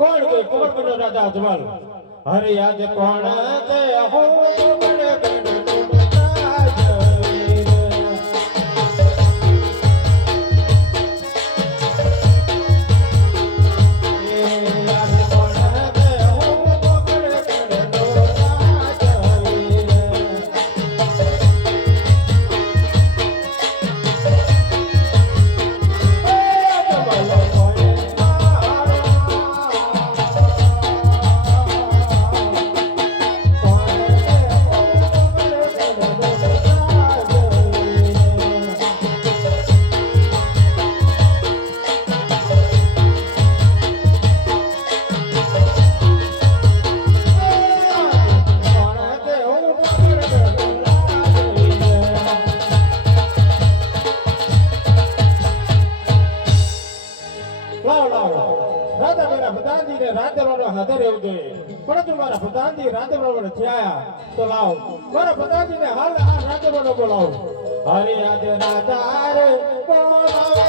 કોણ કોઈ કોણ રાજા અજવાળ હરે આજે કોણ કે હું લાવો લાવ રાધા મારા પ્રધાનજીને રાંધવાનો હાથે રહેવું જોઈએ પરંતુ મારા પ્રધાનજી રાંધવાનો થયા. તો લાવ. મારા પ્રધાનજીને હાલ આ રાંધવાનો બોલાવો. હરે રાધા બોલાવે.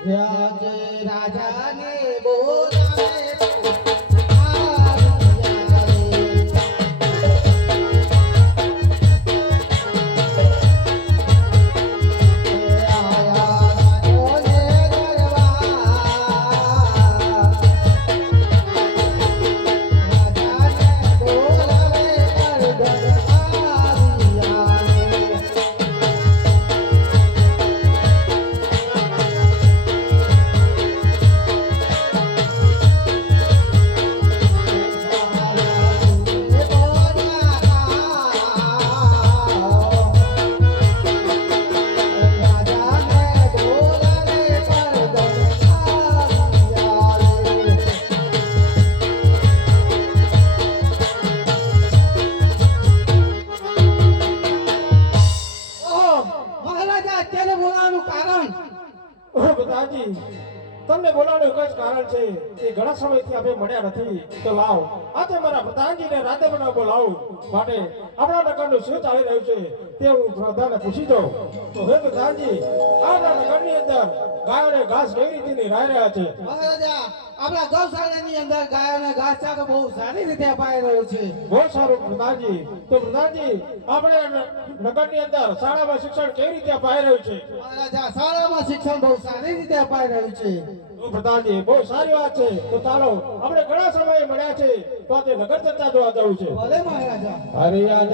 રાજ રાજાને બોલાવે મહારાજા અત્યારે બોલાવાનું કારણ? ઓહ બધાજી. તમને બોલાવવાનું એક જ કારણ છે કે ઘણા સમયથી આપણે મળ્યા નથી. તો લાવ આજે મારા પ્રધાનજીને રાતે બનાવ બોલાવું. માટે આપણા નગરનું શું ચાલી રહ્યું છે તે હું પ્રધાનને પૂછી જાઉં. તો હે પ્રધાનજી આપણા નગરની અંદર ગાયોને ઘાસ કેવી રીતે નિરાઈ રહ્યા છે? મહારાજા આપણા ગૌશાળાની અંદર ગાયોને ઘાસચારો બહુ સારી રીતે અપાઈ રહ્યો છે. બહુ સારું પ્રધાનજી તો પ્રધાનજી આપણે નગરની અંદર શાળામાં શિક્ષણ કેવી રીતે અપાઈ રહ્યું છે? મહારાજા શાળામાં શિક્ષણ બહુ સારી રીતે અપાઈ રહ્યું છે. તો પ્રધાનજી બહુ સારી વાત છે. તો ચાલો આપણે ઘણા સમય મળ્યા છે તો નગર ચર્ચા જોવા જવું છે. ભલે મહારાજા. હરિયા